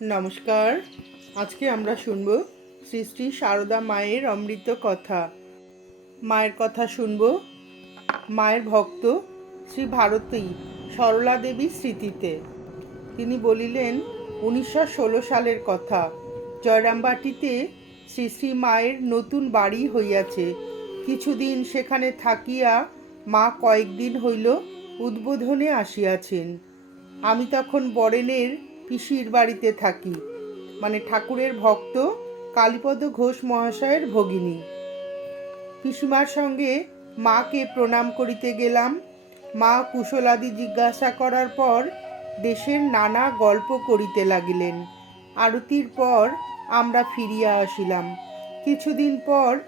নমস্কার। আজকে আমরা শুনব শ্রী শ্রী সারদা মায়ের অমৃত কথা। মায়ের কথা শুনব। মায়ের ভক্ত শ্রী ভারতী সরলা দেবীর স্মৃতিতে। তিনি বলিলেন, উনিশশো ষোলো সালের কথা। জয়রামবাটিতে শ্রী শ্রী মায়ের নতুন বাড়ি হইয়াছে। কিছুদিন সেখানে থাকিয়া মা কয়েকদিন হইল উদ্বোধনে আসিয়াছেন। আমি তখন বরেনের পিসির বাড়িতে থাকি। মানে ঠাকুরের ভক্ত কালীপদ ঘোষ মহাশয়ের ভগিনী। পিসিমার সঙ্গে মাকে প্রণাম করিতে গেলাম। মা কুশলাদি জিজ্ঞাসা করার পর দেশের নানা গল্প করিতে লাগিলেন। আরতির পর আমরা ফিরিয়া আসিলাম। কিছুদিন পর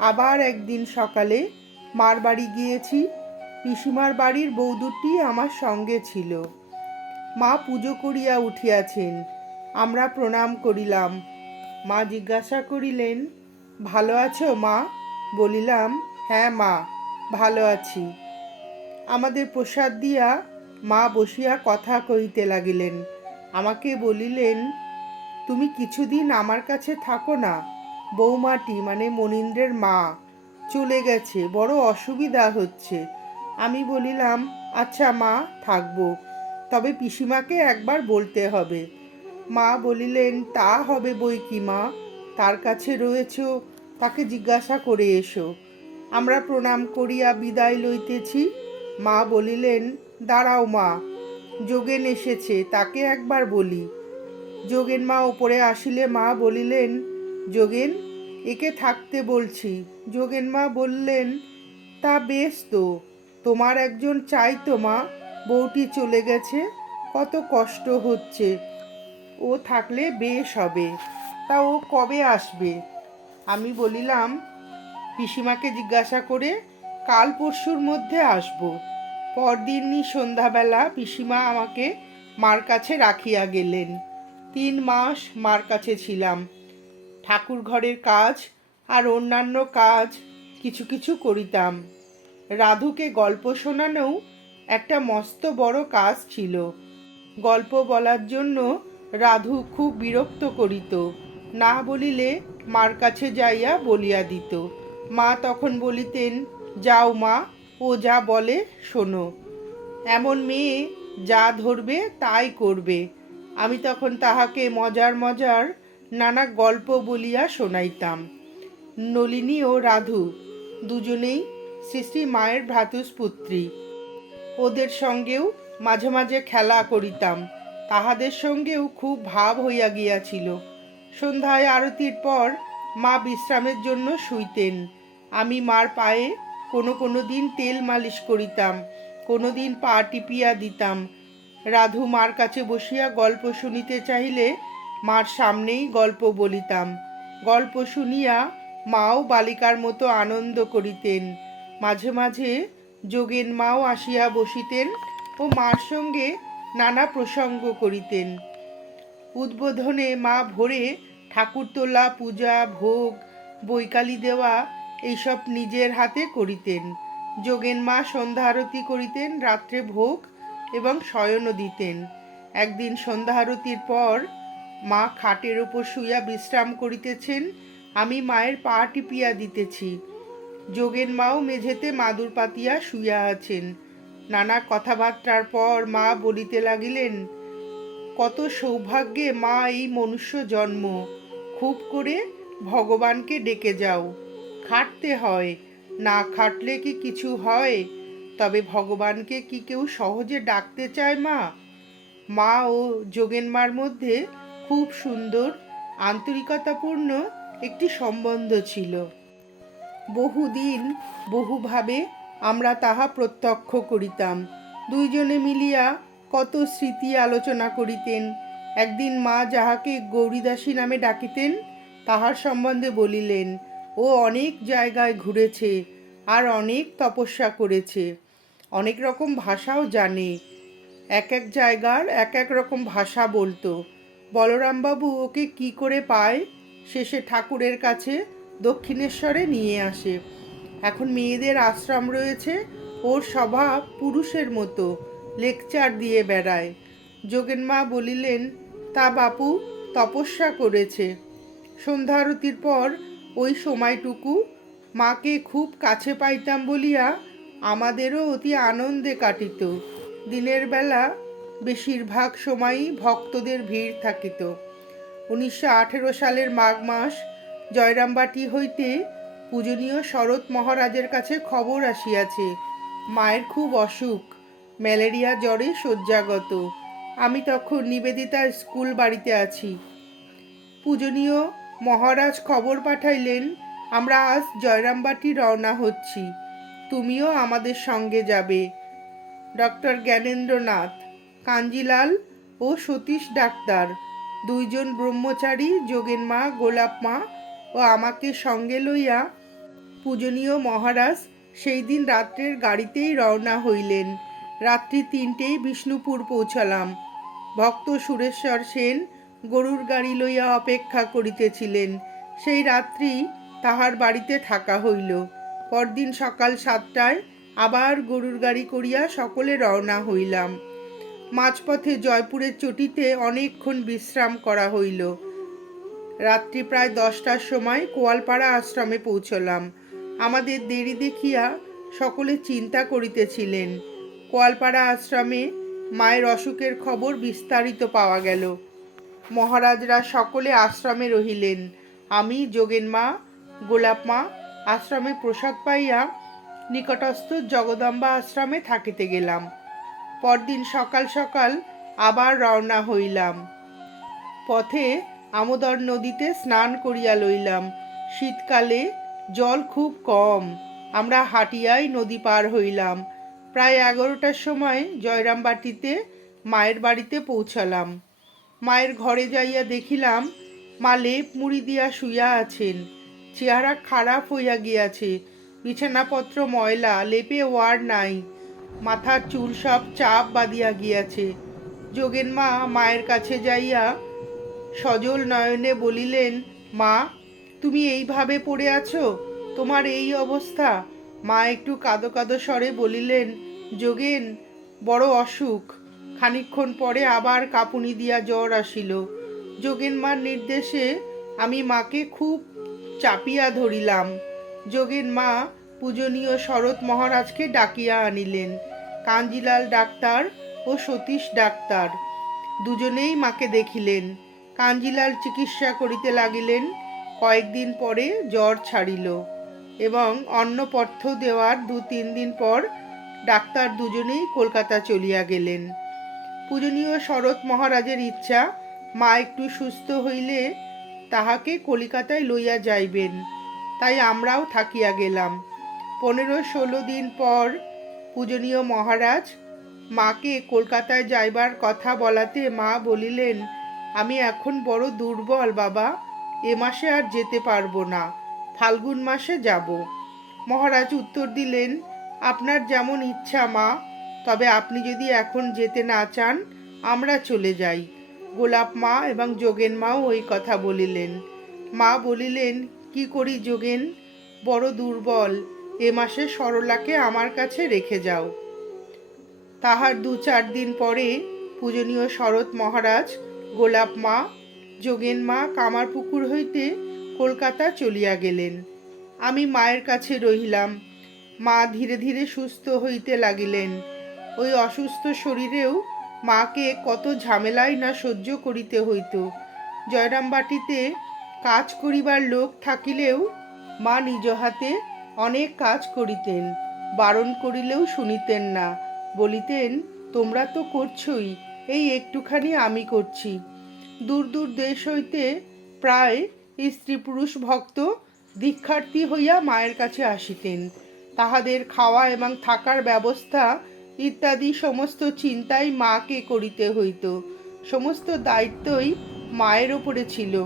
আবার একদিন সকালে মার বাড়ি গিয়েছি। পিসিমার বাড়ির বৌদুটি আমার সঙ্গে ছিল। মা পুজো করিয়া উঠিয়াছেন। আমরা প্রণাম করিলাম। মা জিজ্ঞাসা করিলেন, ভালো আছো মা? বলিলাম হ্যাঁ মা, ভালো আছি। আমাদের প্রসাদ দিয়া মা বসিয়া কথা কহিতে লাগিলেন। আমাকে বলিলেন, তুমি কিছুদিন আমার কাছে থাকো না। বৌমাটি মানে মনীন্দ্রের মা, চলে গেছে, বড় অসুবিধা হচ্ছে। আমি বলিলাম আচ্ছা মা, থাকব। তবে পিসিমাকে একবার বলতে হবে। মা বলিলেন, তা হবে বই কি, মা? তার কাছে রয়েছ, তাকে জিজ্ঞাসা করে এসো। আমরা প্রণাম করিয়া বিদায় লইতেছি। মা বলিলেন, দাঁড়াও, মা, যোগেন এসেছে, তাকে একবার বলি। যোগেন মা ওপরে আসিলে মা বলিলেন, যোগেন, একে থাকতে বলছি। যোগেন মা বললেন, তা বেশ তো, তোমার একজন চাই তো, মা। বউটি চলে গেছে, কত কষ্ট হচ্ছে। ও থাকলে বেশ হবে, তা ও কবে আসবে? আমি বলিলাম, পিসিমাকে জিজ্ঞাসা করে কাল পরশুর মধ্যে আসব। পরদিনই সন্ধ্যাবেলা পিসিমা আমাকে মার কাছে রাখিয়া গেলেন। তিন মাস মার কাছে ছিলাম। ঠাকুর ঘরের কাজ আর অন্যান্য কাজ কিছু কিছু করিতাম। রাধুকে গল্প শোনানোও একটা মস্ত বড় কাজ ছিল। গল্প বলার জন্য রাধু খুব বিরক্ত করিত। না বলিলে মার কাছে যাইয়া বলিয়া দিত। মা তখন বলিতেন, যাও মা, ও যা বলে শোনো। এমন মেয়ে যা ধরবে তাই করবে। আমি তখন তাহাকে মজার মজার নানা গল্প বলিয়া শোনাইতাম। নলিনী ও রাধু, দুজনেই শ্রী শ্রী মায়ের ভ্রাতুষ্পুত্রী। ওদের সঙ্গেও মাঝে মাঝে খেলা করিতাম। তাহাদের সঙ্গেও খুব ভাব হইয়া গিয়াছিল। সন্ধ্যায় আরতির পর মা বিশ্রামের জন্য শুইতেন। আমি মার পায়ে কোনো কোনো দিন তেল মালিশ করিতাম, কোনো দিন পা টিপিয়া দিতাম। রাধু মার কাছে বসিয়া গল্প শুনিতে চাহিলে মার সামনেই গল্প বলিতাম। গল্প শুনিয়া মাও বালিকার মতো আনন্দ করিতেন। মাঝে মাঝে যোগেন মাও আসিয়া বসিতেন ও মার সঙ্গে নানা প্রসঙ্গ করিতেন। উদ্বোধনে মা ভোরে ঠাকুর তোলা, পূজা, ভোগ, বৈকালি দেওয়া এইসব নিজের হাতে করিতেন। যোগেন মা সন্ধ্যা আরতি করিতেন, রাত্রে ভোগ এবং শয়নও দিতেন। একদিন সন্ধ্যা আরতির পর মা খাটের ওপর শুইয়া বিশ্রাম করিতেছেন, আমি মায়ের পা টিপিয়া দিতেছি। যোগেন মাও মেঝেতে মাদুর পাতিয়া শুইয়া আছেন। নানা কথাবার্তার পর মা বলিতে লাগিলেন, কত সৌভাগ্যে মা এই মনুষ্য জন্ম। খুব করে ভগবানকে ডেকে যাও। খাটতে হয়, না খাটলে কি কিছু হয়? তবে ভগবানকে কি কেউ সহজে ডাকতে চায় মা? মা ও যোগেন মার মধ্যে খুব সুন্দর, আন্তরিকতাপূর্ণ একটি সম্বন্ধ ছিল। বহুদিন বহুভাবে আমরা তাহা প্রত্যক্ষ করিতাম। দুইজনে মিলিয়া কত স্মৃতি আলোচনা করিতেন। একদিন মা যাহাকে গৌরীদাসী নামে ডাকিতেন, তাহার সম্বন্ধে বলিলেন, ও অনেক জায়গায় ঘুরেছে আর অনেক তপস্যা করেছে। অনেক রকম ভাষাও জানে। এক এক জায়গার এক এক রকম ভাষা বলতো। বলরামবাবু ওকে কি করে পায়? শেষে ঠাকুরের কাছে দক্ষিণেশ্বরে নিয়ে আসে। এখন মেয়েদের আশ্রম রয়েছে ওর স্বভাব পুরুষের মতো, লেকচার দিয়ে বেড়ায়। যোগেন মা বলিলেন, তা বাপু, তপস্যা করেছে। সন্ধ্যা আরতির পর ওই সময়টুকু মাকে খুব কাছে পাইতাম বলিয়া আমাদেরও অতি আনন্দে কাটিত। দিনের বেলা বেশিরভাগ সময়ই ভক্তদের ভিড় থাকিত। উনিশশো আঠেরো সালের মাঘ মাস জয়রামবাটি হইতে পূজনীয় শরৎ মহারাজের কাছে খবর আসিয়াছে। মায়ের খুব অসুখ, ম্যালেরিয়া জ্বরে শয্যাগত। আমি তখন নিবেদিতা স্কুল বাড়িতে আছি। পূজনীয় মহারাজ খবর পাঠাইলেন, আমরা আজ জয়রামবাটি রওনা হচ্ছি। তুমিও আমাদের সঙ্গে যাবে। ডক্টর জ্ঞানেন্দ্রনাথ, কাঞ্জিলাল ও সতীশ ডাক্তার, দুইজন ব্রহ্মচারী, যোগেন মা, গোলাপ মা ও আমাকে সঙ্গে লইয়া পূজনীয় মহারাজ সেই দিন রাত্রের গাড়িতেই রওনা হইলেন। রাত্রি তিনটেই বিষ্ণুপুর পৌঁছালাম। ভক্ত সুরেশ্বর সেন গরুর গাড়ি লইয়া অপেক্ষা করিতেছিলেন। সেই রাত্রি তাহার বাড়িতে থাকা হইল। পরদিন সকাল সাতটায় আবার গরুর গাড়ি করিয়া সকলে রওনা হইলাম। মাঝপথে জয়পুরের চটিতে অনেকক্ষণ বিশ্রাম করা হইল। রাত্রি প্রায় দশটার সময় কোয়ালপাড়া আশ্রমে পৌঁছলাম। আমাদের দেরি দেখিয়া সকলে চিন্তা করিতেছিলেন। কোয়ালপাড়া আশ্রমে মায়ের অসুখের খবর বিস্তারিত পাওয়া গেল। মহারাজরা সকলে আশ্রমে রহিলেন। আমি, যোগেন মা, গোলাপ মা আশ্রমে প্রসাদ পাইয়া নিকটস্থ জগদম্বা আশ্রমে থাকিতে গেলাম। পরদিন সকাল সকাল আবার রওনা হইলাম। পথে আমোদর নদীতে স্নান করিয়া লইলাম। শীতকালে জল খুব কম। আমরা হাটিয়াই নদী পার হইলাম। প্রায় এগারোটার সময় জয়রামবাটিতে মায়ের বাড়িতে পৌঁছালাম। মায়ের ঘরে যাইয়া দেখিলাম, মা লেপ মুড়ি দিয়া শুইয়া আছেন। চেহারা খারাপ হইয়া গিয়াছে। বিছানাপত্র ময়লা, লেপে ওয়ার নাই। মাথার চুল সব চাপ বাঁধিয়া গিয়াছে। যোগেন মা মায়ের কাছে যাইয়া সজল নয়নে বলিলেন, মা, তুমি এইভাবে পড়ে আছো? তোমার এই অবস্থা? মা একটু কাদো কাদো স্বরে বলিলেন, যোগেন, বড় অসুখ। খানিকক্ষণ পরে আবার কাঁপুনি দিয়া জ্বর আসিল। যোগেন মার নির্দেশে আমি মাকে খুব চাপিয়া ধরিলাম। যোগেন মা পূজনীয় শরৎ মহারাজকে ডাকিয়া আনিলেন। কাঞ্জিলাল ডাক্তার ও সতীশ ডাক্তার। দুজনেই মাকে দেখিলেন। কাঞ্জিলাল চিকিৎসা করিতে লাগিলেন। কয়েকদিন পরে জ্বর ছাড়িল এবং অন্নপথ্য দেওয়ার দু তিন দিন পর ডাক্তার দুজনেই কলকাতা চলিয়া গেলেন। পূজনীয় শরৎ মহারাজের ইচ্ছা, মা একটু সুস্থ হইলে তাহাকে কলিকাতায় লইয়া যাইবেন, তাই আমরাও থাকিয়া গেলাম। পনেরো ষোলো দিন পর পূজনীয় মহারাজ মাকে কলকাতায় যাইবার কথা বলাতে মা বলিলেন আমি এখন বড় দুর্বল, বাবা। এ মাসে আর যেতে পারব না। ফাল্গুন মাসে যাব। মহারাজ উত্তর দিলেন, আপনার যেমন ইচ্ছা, মা। তবে আপনি যদি এখন যেতে না চান, আমরা চলে যাই। গোলাপ মা এবং যোগেন মাও ওই কথা বলিলেন। মা বলিলেন, কি করি যোগেন? বড় দুর্বল। এ মাসে সরলাকে আমার কাছে রেখে যাও। তাহার দু চার দিন পরে পূজনীয় শরৎ মহারাজ গোলাপ মা, যোগেন মা কামারপুকুর হইতে কলকাতা চলিয়া গেলেন। আমি মায়ের কাছে রহিলাম। মা ধীরে ধীরে সুস্থ হইতে লাগিলেন। ওই অসুস্থ শরীরেও মাকে কত ঝামেলাই না সহ্য করিতে হইত। জয়রামবাটিতে কাজ করিবার লোক থাকিলেও মা নিজ হাতে অনেক কাজ করিতেন। বারণ করিলেও শুনিতেন না। বলিতেন, তোমরা তো করছই এই একটুখানি আমি করছি। দূর দূর দেশ হইতে প্রায় স্ত্রী পুরুষ ভক্ত দীক্ষার্থী হইয়া মায়ের কাছে আসিতেন। তাহাদের খাওয়া এবং থাকার ব্যবস্থা ইত্যাদি সমস্ত চিন্তাই মাকে করিতে হইত। সমস্ত দায়িত্বই মায়ের ওপরে ছিল।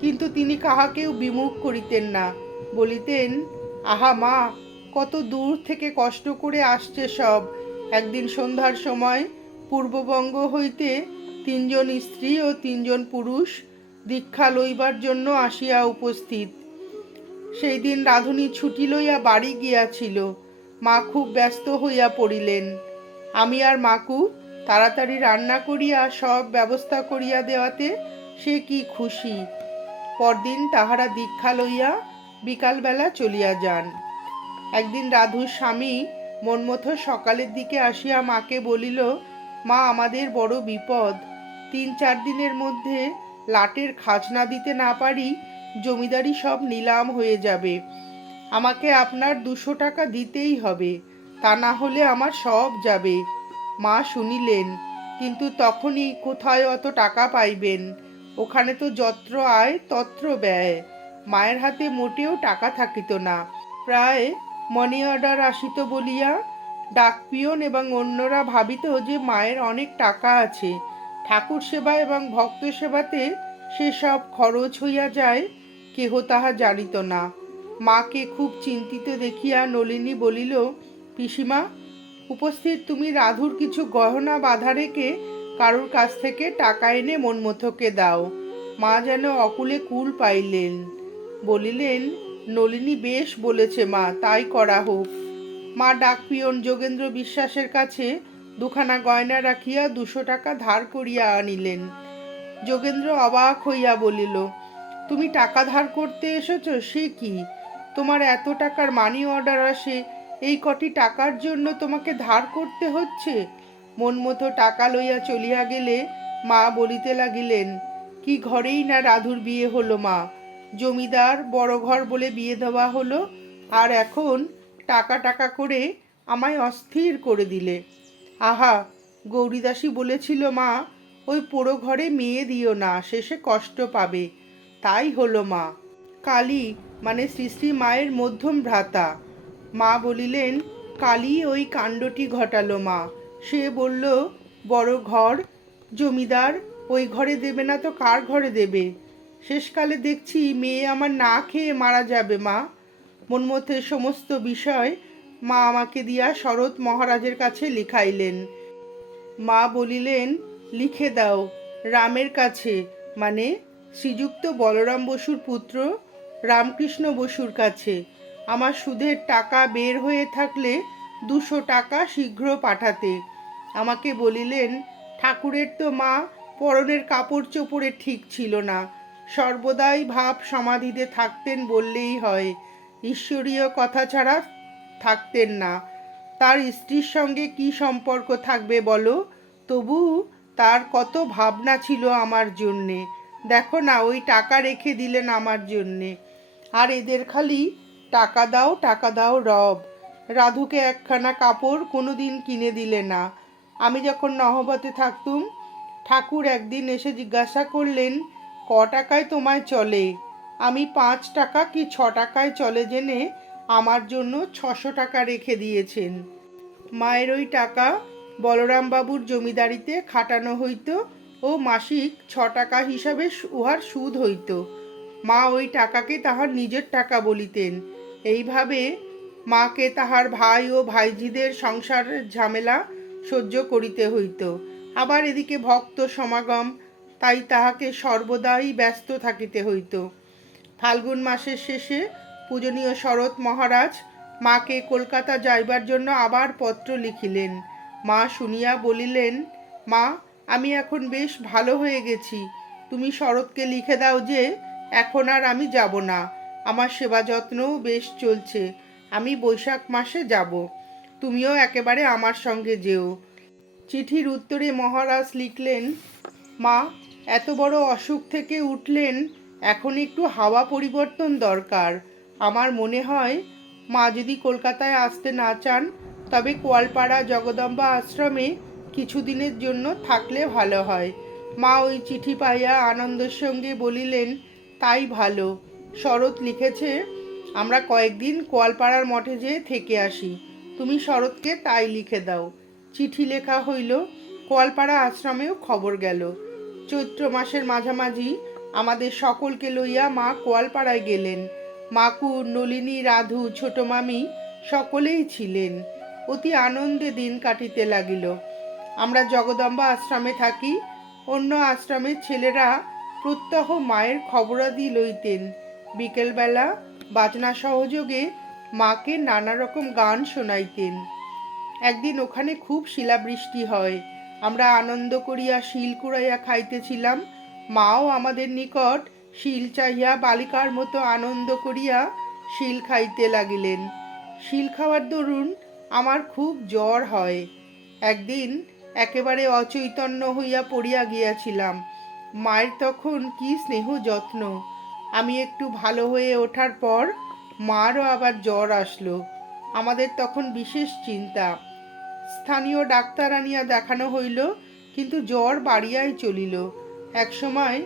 কিন্তু তিনি কাহাকেও বিমুখ করিতেন না। বলিতেন, আহা মা, কত দূর থেকে কষ্ট করে আসছে সব। একদিন সন্ধ্যার সময় পূর্ববঙ্গ হইতে তিনজন স্ত্রী ও তিনজন পুরুষ দীক্ষা লইবার জন্য আসিয়া উপস্থিত। সেই দিন রাধুনী ছুটি লইয়া বাড়ি গিয়াছিল। মা খুব ব্যস্ত হইয়া পড়িলেন। আমি আর মাকু তাড়াতাড়ি রান্না করিয়া সব ব্যবস্থা করিয়া দেওয়াতে সে কি খুশি। পরদিন তাহারা দীক্ষা লইয়া বিকালবেলা চলিয়া যান। একদিন রাধুর স্বামী মনমথ সকালের দিকে আসিয়া মাকে বলিল মা আমাদের বড় বিপদ। তিন চার দিনের মধ্যে লাটের খাজনা দিতে না পারি জমিদারি সব নিলাম হয়ে যাবে। আমাকে আপনার দুশো টাকা দিতেই হবে, তা না হলে আমার সব যাবে। মা শুনিলেন, কিন্তু তখনই কোথায় অত টাকা পাইবেন? ওখানে তো যত্র আয়, তত্র ব্যয়। মায়ের হাতে মোটেও টাকা থাকিত না। প্রায় মানি অর্ডার আসিত বলিয়া ডাকপিয়ন এবং অন্যরা ভাবিত যে মায়ের অনেক টাকা আছে। ঠাকুর সেবা এবং ভক্ত সেবাতে সেসব খরচ হইয়া যায়, কেহ তাহা জানিত না। মাকে খুব চিন্তিত দেখিয়া নলিনী বলিল, পিসিমা, উপস্থিত তুমি রাধুর কিছু গহনা বাধা রেখে কারোর কাছ থেকে টাকা এনে মনমথকে দাও। মা যেন অকুলে কুল পাইলেন। বলিলেন, নলিনী বেশ বলেছে মা, তাই করা হোক। মা ডাকপিয়ন যোগেন্দ্র বিশ্বাসের কাছে দুখানা গয়না রাখিয়া দুশো টাকা ধার করিয়া আনিলেন। যোগেন্দ্র অবাক হইয়া বলিল, তুমি টাকা ধার করতে এসেছ, সে কি? তোমার এত টাকার মানি অর্ডার আসে, এই কটি টাকার জন্য তোমাকে ধার করতে হচ্ছে? মন মতো টাকা লইয়া চলিয়া গেলে মা বলিতে লাগিলেন, কি ঘরেই না রাধুর বিয়ে হলো মা? জমিদার বড় ঘর বলে বিয়ে দেওয়া হলো, আর এখন টাকা টাকা করে আমায় অস্থির করে দিলে। আহা, গৌরীদাসী বলেছিল, মা, ওই পোড়ো ঘরে মেয়ে দিও না, শেষে কষ্ট পাবে। তাই হলো, মা। কালী মানে শ্রী শ্রী মায়ের মধ্যম ভ্রাতা। মা বলিলেন, কালী ওই কাণ্ডটি ঘটালো, মা। সে বলল, বড় ঘর, জমিদার, ওই ঘরে দেবে না তো কার ঘরে দেবে? শেষকালে দেখছি মেয়ে আমার না খেয়ে মারা যাবে, মা। মনমধ্যে সমস্ত বিষয় মা আমাকে দিয়া শরৎ মহারাজের কাছে লিখাইলেন। মা বলিলেন, লিখে দাও, রামের কাছে। মানে শ্রীযুক্ত বলরাম বসুর পুত্র রামকৃষ্ণ বসুর কাছে। আমার সুদের টাকা বের হয়ে থাকলে দুশো টাকা শীঘ্র পাঠাতে। আমাকে বলিলেন, ঠাকুরের তো মা পরনের কাপড় চোপড়ে ঠিক ছিল না। সর্বদাই ভাব সমাধিতে থাকতেন বললেই হয়। ঈশ্বরীয় কথা ছাড়া থাকতেন না। তার স্ত্রীর সঙ্গে কি সম্পর্ক থাকবে বলো? তবু তার কত ভাবনা ছিল আমার জন্যে। দেখো না, ওই টাকা রেখে দিলেন আমার জন্যে। আর এদের খালি টাকা দাও টাকা দাও রব। রাধুকে একখানা কাপড় কোনো দিন কিনে দিলে না। আমি যখন নহবতে থাকতুম, ঠাকুর একদিন এসে জিজ্ঞাসা করলেন, ক টাকায় তোমায় চলে? আমি পাঁচ টাকা কি ছ টাকায় চলে জেনে আমার জন্য ছশো টাকা রেখে দিয়েছেন। মায়ের ওই টাকা বলরামবাবুর জমিদারিতে খাটানো হইতো ও মাসিক ছ টাকা হিসাবে উহার সুদ হইত। মা ওই টাকাকে তাহার নিজের টাকা বলিতেন। এইভাবে মাকে তাহার ভাই ও ভাইজিদের সংসারের ঝামেলা সহ্য করিতে হইত। আবার এদিকে ভক্ত সমাগম, তাই তাহাকে সর্বদাই ব্যস্ত থাকিতে হইত। ফাল্গুন মাসের শেষে পূজনীয় শরৎ মহারাজ মাকে কলকাতা যাইবার জন্য আবার পত্র লিখিলেন। মা শুনিয়া বলিলেন, মা, আমি এখন বেশ ভালো হয়ে গেছি। তুমি শরৎকে লিখে দাও যে, এখন আর আমি যাব না। আমার সেবা যত্নও বেশ চলছে। আমি বৈশাখ মাসে যাব। তুমিও একেবারে আমার সঙ্গে যেও। চিঠির উত্তরে মহারাজ লিখলেন, মা, এত বড় অসুখ থেকে উঠলেন এখন একটু হাওয়া পরিবর্তন দরকার। আমার মনে হয়, মা যদি কলকাতায় আসতে না চান, তবে কোয়ালপাড়া জগদম্বা আশ্রমে কিছুদিনের জন্য থাকলে ভালো হয়। মা ওই চিঠি পাইয়া আনন্দের সঙ্গে বলিলেন, তাই ভালো। শরৎ লিখেছে, আমরা কয়েকদিন কোয়ালপাড়ার মঠে যেয়ে থেকে আসি। তুমি শরৎকে তাই লিখে দাও। চিঠি লেখা হইল, কোয়ালপাড়া আশ্রমেও খবর গেল। চৈত্র মাসের মাঝামাঝি আমাদের সকলকে লইয়া মা কোয়ালপাড়ায় গেলেন। মাকু, নলিনী, রাধু, ছোট মামি সকলেই ছিলেন। অতি আনন্দে দিন কাটিতে লাগিল। আমরা জগদম্বা আশ্রমে থাকি, অন্য আশ্রমের ছেলেরা প্রত্যহ মায়ের খবরাদি লইতেন। বিকেলবেলা বাজনা সহযোগে মাকে নানা রকম গান শোনাইতেন। একদিন ওখানে খুব শিলাবৃষ্টি হয়। আমরা আনন্দ করিয়া শিল কুড়াইয়া খাইতেছিলাম। মাও আমাদের নিকট শিল চাহিয়া বালিকার মতো আনন্দ করিয়া শিল খাইতে লাগিলেন। শিল খাওয়ার দরুন আমার খুব জ্বর হয়। একদিন একেবারে অচৈতন্য হইয়া পড়িয়া গিয়াছিলাম। মায়ের তখন কি স্নেহ যত্ন। আমি একটু ভালো হয়ে ওঠার পর মারও আবার জ্বর আসলো। আমাদের তখন বিশেষ চিন্তা। স্থানীয় ডাক্তার আনিয়া দেখানো হইল, কিন্তু জ্বর বাড়িয়াই চলিল। একসময়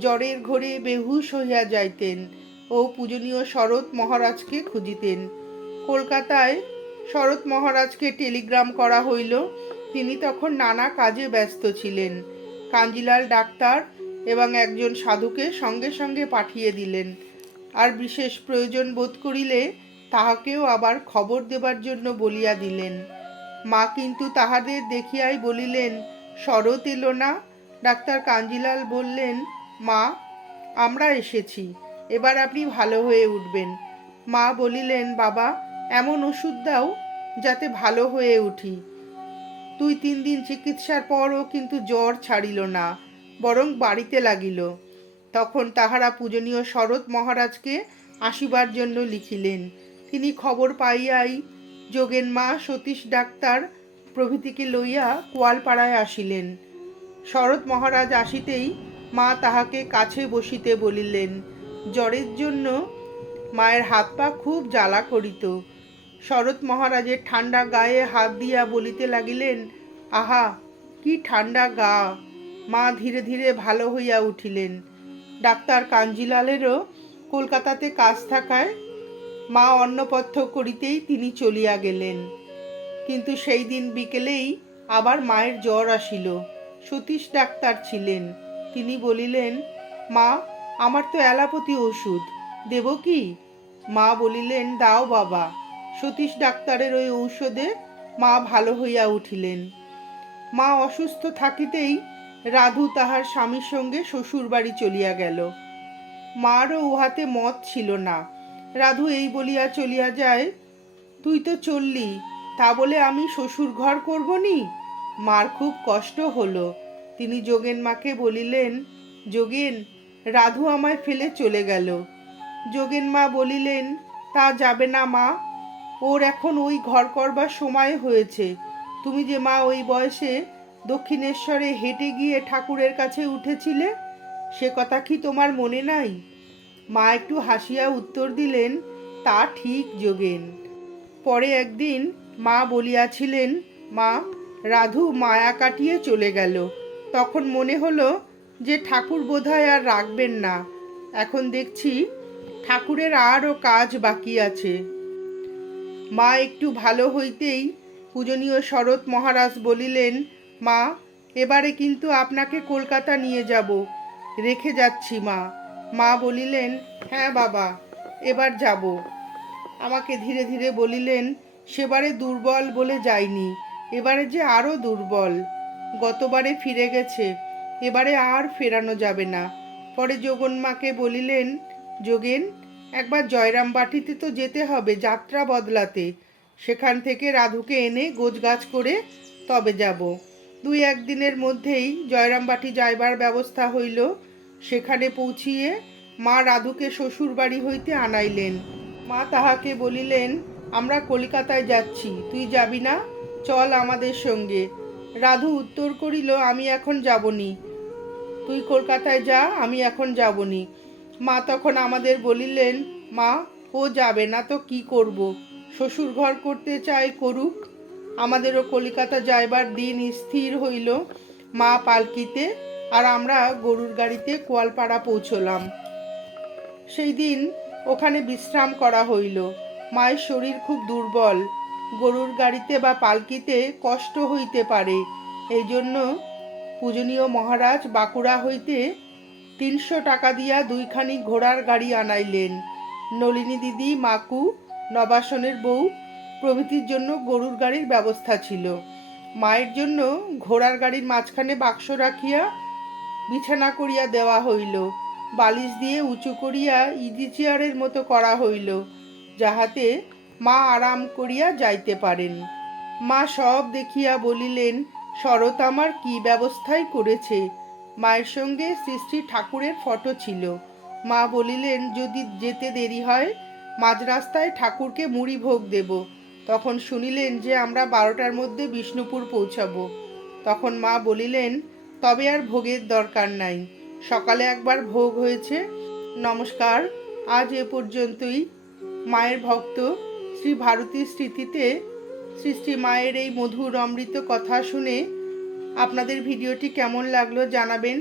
জ্বরের ঘোরে বেহুশ হইয়া যাইতেন ও পূজনীয় শরৎ মহারাজকে খুঁজিতেন। কলকাতায় শরৎ মহারাজকে টেলিগ্রাম করা হইল, তিনি তখন নানা কাজে ব্যস্ত ছিলেন। কাঞ্জিলাল ডাক্তার এবং একজন সাধুকে সঙ্গে সঙ্গে পাঠিয়ে দিলেন। আর বিশেষ প্রয়োজন বোধ করিলে তাহাকেও আবার খবর দেবার জন্য বলিয়া দিলেন। মা কিন্তু তাহাদের দেখিয়াই বলিলেন, শরৎ এলো না ডাক্তার কাঞ্জিলাল বললেন, মা, আমরা এসেছি। এবার আপনি ভালো হয়ে উঠবেন। মা বলিলেন, বাবা, এমন ওষুধ দাও যাতে ভালো হয়ে উঠি। দুই তিন দিন চিকিৎসার পরও কিন্তু জ্বর ছাড়িল না, বরং বাড়িতে লাগিল। তখন তাহারা পূজনীয় শরৎ মহারাজকে আসিবার জন্য লিখিলেন। তিনি খবর পাইয়াই যোগেন মা সতীশ ডাক্তার প্রভৃতিকে লইয়া কোয়ালপাড়ায় আসিলেন। শরৎ মহারাজ আসিতেই মা তাহাকে কাছে বসিতে বলিলেন, জ্বরের জন্য মায়ের হাত পা খুব জ্বালা করিত শরৎ মহারাজের ঠান্ডা গায়ে হাত দিয়া বলিতে লাগিলেন, আহা, কি ঠান্ডা গা মা ধীরে ধীরে ভালো হইয়া উঠিলেন। ডাক্তার কাঞ্জিলালেরও কলকাতাতে কাজ থাকায় মা অন্নপথ্য করিতেই তিনি চলিয়া গেলেন। কিন্তু সেই দিন বিকেলেই আবার মায়ের জ্বর আসিল। সতীশ ডাক্তার ছিলেন। তিনি বলিলেন, মা, আমার তো অ্যালাপতি ওষুধ, দেব কি? মা বলিলেন, দাও বাবা। সতীশ ডাক্তারের ওই ঔষধে মা ভালো হইয়া উঠিলেন। মা অসুস্থ থাকিতেই রাধু তাহার স্বামীর সঙ্গে শ্বশুর বাড়ি চলিয়া গেল। মারও উহাতে মত ছিল না। রাধু এই বলিয়া চলিয়া যায়, তুই তো চললি, তা বলে আমি শ্বশুর ঘর করব নি? মার খুব কষ্ট হলো। তিনি যোগেন মাকে বলিলেন, যোগেন, রাধু আমায় ফেলে চলে গেল। যোগেন মা বলিলেন, তা যাবে না মা। ওর এখন ওই ঘর করবার সময় হয়েছে। তুমি যে মা ওই বয়সে দক্ষিণেশ্বরে হেঁটে গিয়ে ঠাকুরের কাছে উঠেছিলে, সে কথা কি তোমার মনে নাই? মা একটু হাসিয়া উত্তর দিলেন, তা ঠিক যোগেন। পরে একদিন মা বলিয়াছিলেন, মা রাধু মায়া কাটিয়ে চলে গেল। তখন মনে হলো যে ঠাকুর বোধহয় আর রাখবেন না। এখন দেখছি ঠাকুরের আরও কাজ বাকি আছে। মা একটু ভালো হইতেই পূজনীয় শরৎ মহারাজ বলিলেন, মা, এবারে কিন্তু আপনাকে কলকাতা নিয়ে যাব। রেখে যাচ্ছি মা। মা বলিলেন হ্যাঁ বাবা, এবার যাব। আমাকে ধীরে ধীরে বলিলেন, সেবারে দুর্বল বলে যায়নি এবারে যে আরও দুর্বল। গতবারে ফিরে গেছে, এবারে আর ফেরানো যাবে না। পরে যোগনমাকে বলিলেন, যোগেন, একবার জয়রাম বাটিতে তো যেতে হবে যাত্রা বদলাতে। সেখান থেকে রাধুকে এনে গোছগাছ করে তবে যাব। দুই একদিনের মধ্যেই জয়রামবাটি যাইবার ব্যবস্থা হইল। সেখানে পৌঁছিয়ে মা রাধুকে শ্বশুর বাড়ি হইতে আনাইলেন। মা তাহাকে বলিলেন, আমরা কলিকাতায় যাচ্ছি, তুই যাবি না? চল আমাদের সঙ্গে। রাধু উত্তর করিল, আমি এখন যাবনি। তুই কলকাতায় যা, আমি এখন যাবনি। মা তখন আমাদের বলিলেন, মা, ও যাবে না তো কি করব? শ্বশুর ঘর করতে চাই করুক। আমাদেরও কলিকাতা যাইবার দিন স্থির হইল মা পালকিতে, আর আমরা গরুর গাড়িতে কোয়ালপাড়া পৌঁছলাম। সেই দিন ওখানে বিশ্রাম করা হইল। মায়ের শরীর খুব দুর্বল। গরুর গাড়িতে বা পালকিতে কষ্ট হইতে পারে। এই জন্য পূজনীয় মহারাজ বাঁকুড়া হইতে তিনশো টাকা দিয়া দুইখানি ঘোড়ার গাড়ি আনাইলেন। নলিনী দিদি, মাকু, নবাসনের বউ প্রভৃতির জন্য গরুর গাড়ির ব্যবস্থা ছিল। মায়ের জন্য ঘোড়ার গাড়ির মাঝখানে বাক্স রাখিয়া বিছানা করিয়া দেওয়া হইল। বালিশ দিয়ে উঁচু করিয়া ইজি চেয়ারের মতো করা হইল, যাহাতে মা আরাম করিয়া যাইতে পারেন। মা সব দেখিয়া বলিলেন, শরৎ আমার কি ব্যবস্থাই করেছে? মায়ের সঙ্গে শ্রী শ্রী ঠাকুরের ফটো ছিল। মা বলিলেন, যদি যেতে দেরি হয় মাঝ রাস্তায় ঠাকুরকে মুড়ি ভোগ দেব। তখন শুনিলেন যে আমরা বারোটার মধ্যে বিষ্ণুপুর পৌঁছাব। তখন মা বলিলেন, তবে আর ভোগের দরকার নাই। সকালে একবার ভোগ হয়েছে। নমস্কার। আজ এ পর্যন্তই। মায়ের ভক্ত শ্রী ভারতীর স্মৃতিতে শ্রী শ্রী মায়ের এই মধুর অমৃত কথা শুনে আপনাদের ভিডিওটি কেমন লাগল জানাবেন।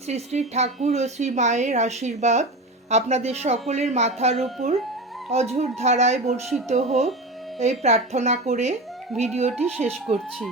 শ্রী শ্রী ঠাকুর ও শ্রী মায়ের আশীর্বাদ আপনাদের সকলের মাথার উপর অঝোর ধারায় বর্ষিত হোক, এই প্রার্থনা করে ভিডিওটি শেষ করছি।